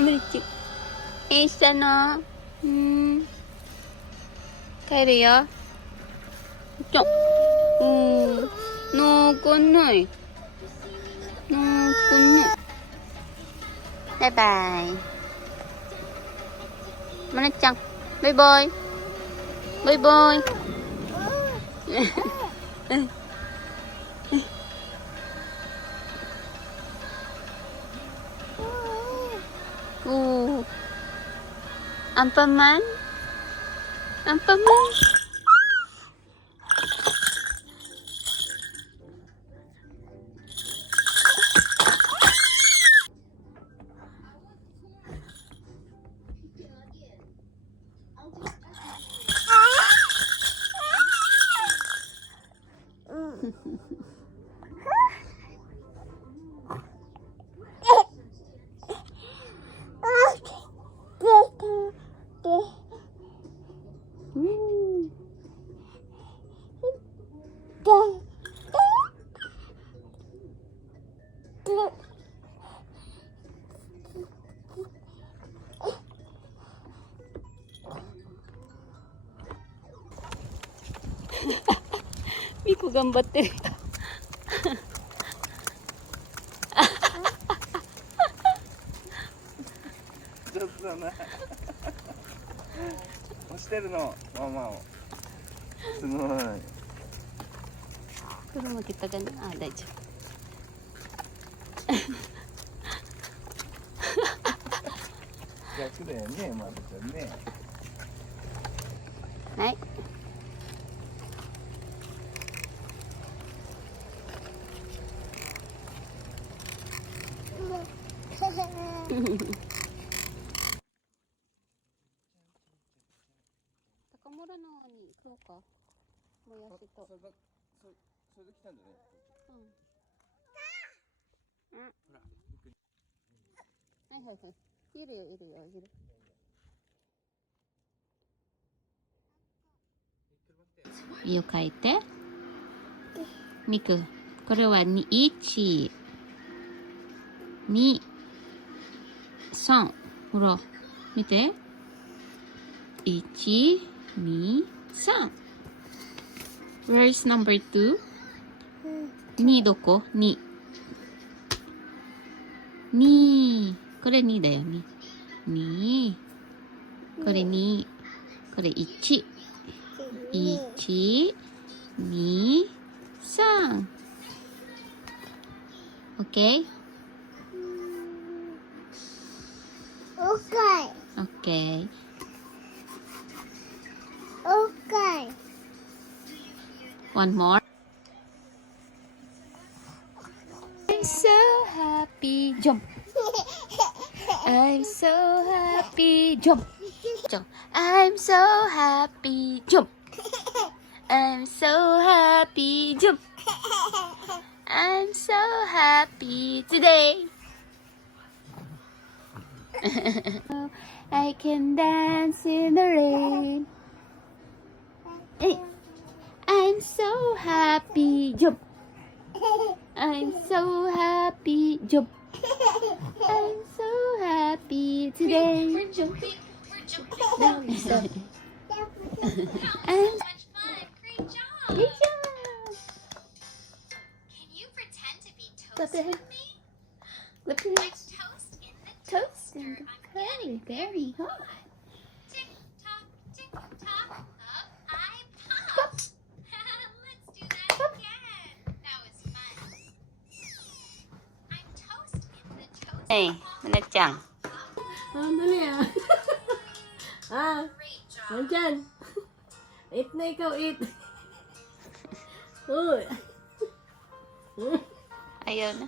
みるち。したの？帰るよ。ちょ。泣かない。泣かない。バイバイ。まなちゃん、バイバイ。バイバイ。おー。アンパンマン？アンパンマン？ミコ頑張ってるよ。上手だな。押してるの、ママを。すごい。Turun kita kan ada aja.逆だよね、まるちゃんね。はい。高村の方に行こうか。もやしと。それで来たんだね。はいはいはい。いるよいるよいる。いを書いて。ミク、これは1、2、3。ほら、見て。1、2、3。Where is number 2? 2どこ？ 2。2。これ2だよね。2。これ2。これ1。1、2、3。OK? OK. One more. I'm so happy. Jump. I'm so happy. Jump. Jump. I'm so happy. Jump. I'm so happy. Jump. I'm so happy today. I can dance in the rain. I'm so happy. Jump. I'm so happy. Jump. I'm so happy today. We're jumping. Now we stop. And Much fun. Great job. good job. Can you pretend to be Clap toast your with hands. me? Clap your Like hands. toast in the Toast toaster. and I'm very, getting very hot. tick tock, up I pop. Let's do that again. That was fun. I'm toast in the toaster. Hey, Manat-chan. Dali ah. Great job. Nandyan. Eat na ikaw, eat. Uy. Ayaw na.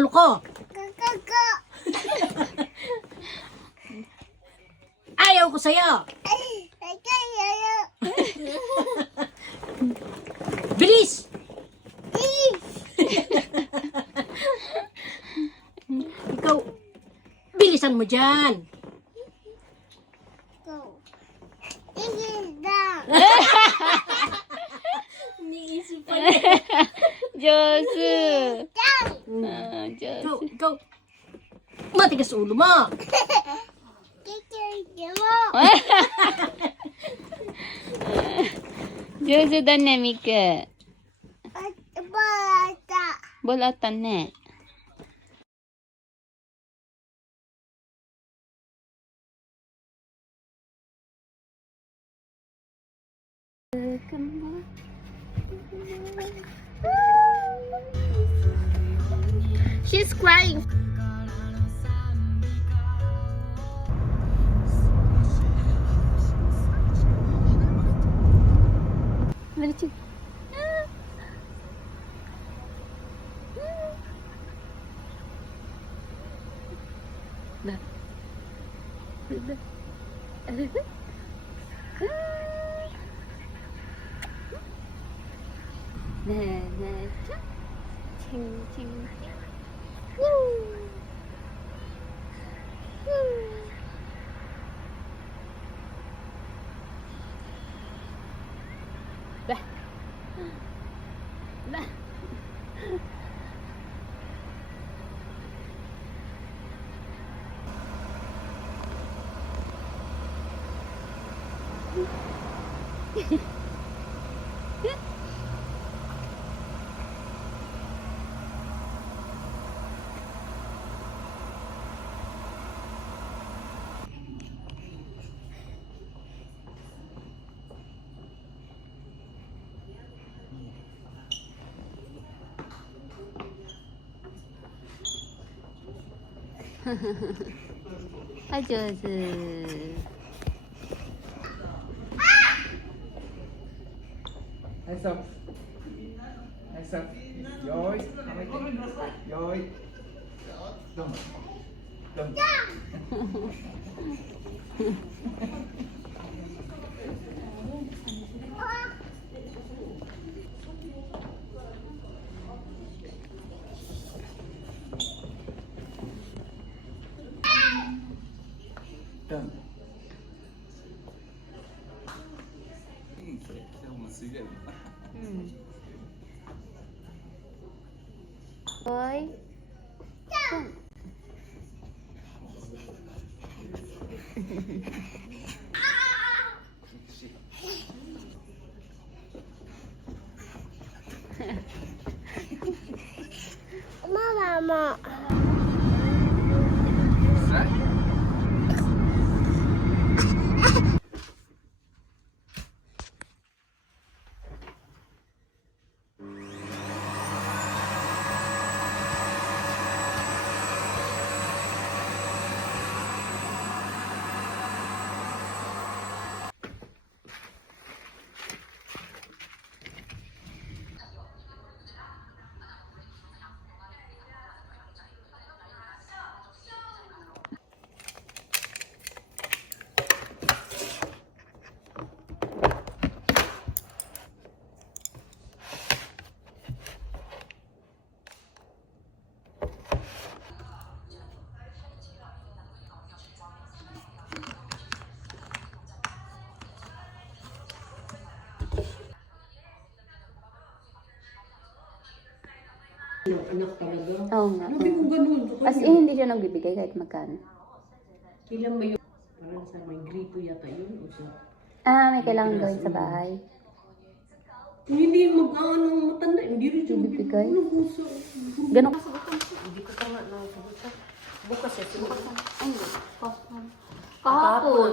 loko-loko. Ayaw ko sa'yo. Bilis! Ikaw, bilisan mo dyan. Iniisip pa niya. 上手。 Mm. 上 Ikaw, 手。 ikaw. Matigas ulo mo. 上手だね、ミク。ボールあったね。She's crying. Lucu. Dah. Nah, nah, cing, cing, cing. Woo. Woo. Dah. Dah. Ah, 上手。 Hands up. Hands up. Rồi. Rồi. Đừng. Đừng. Đừng. Oi. Mama. Yung anak talaga. Oo nga. Sabi ko ganun. As in, hindi siya nagbibigay kahit magkano. Ilang ba yun? Parang sa may gripo yata yun. O sa... Ah, may kailangan gawin sa bahay. Hindi mag-ano matanda. Hindi rin siya Bibigay? magbibigay. Ganun. Hindi ko pa nga nakasagot siya. Bukas eh. Bukas na. Ay, kahapon.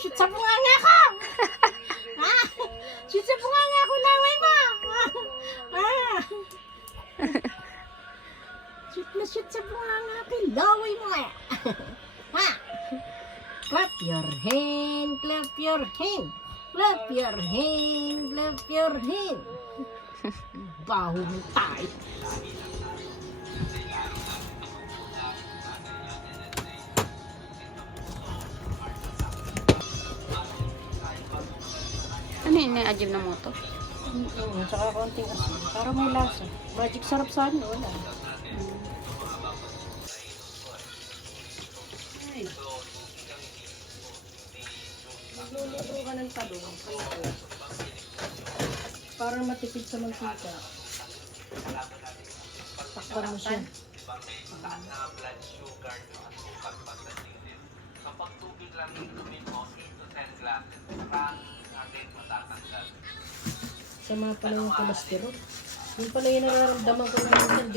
Shoot sa bunganga ko! Ha? Shoot sa bunganga ko, laway mo! Shoot sa bunganga ko, laway mo eh! Ha? Clap your hand, clap your hand, clap your hand, clap your hand. Baho mo tayo. Ano yun na ajib na moto? Tsaka konting asin. Para may lasa. Magic sarap sa amin, wala. Ay. Magluluto ka ng talong. Para matipid sa mantika. Takpan mo siya. Sama pala yung cholesterol. Yung pala yung nararamdaman ko na yun.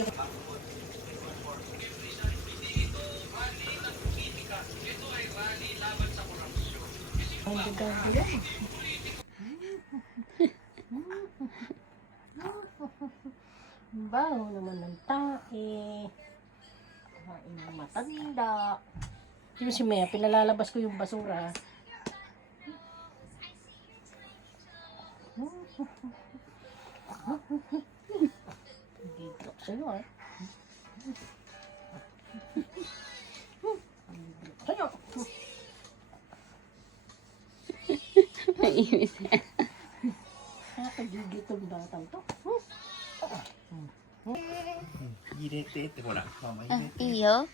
Ang gagawin yan. Baho naman ng tae. Kain ng matanda. Yung si Mea, pinalalabas ko yung basura. Dito sa'yo eh. Sa'yo. Maimis. Nakagigit ang batang to. 入れてってほらママ入 Ah, れて いいよ。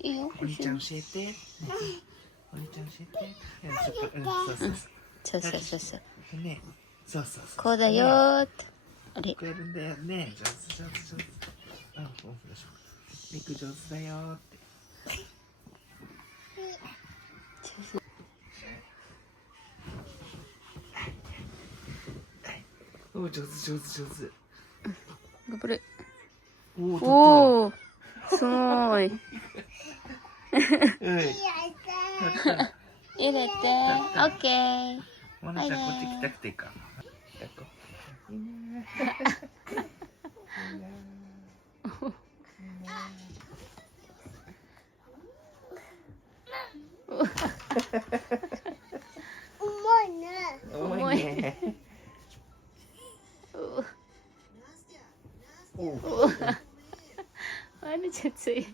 いいよ。お兄ちゃん教えてお兄ちゃん教えてそうそうそうそうそうそうそう。ねそうそうそうこうだよーって。あれ聞こえるんだよね上手上手上手あ、ほんとでしょミク上手だよーってお上手上手上手頑張れ。おおおお、すごい。うん入れて、オッケー。モナちゃんこっち来たくていいか重いね。重いねAno siya, Tsuy?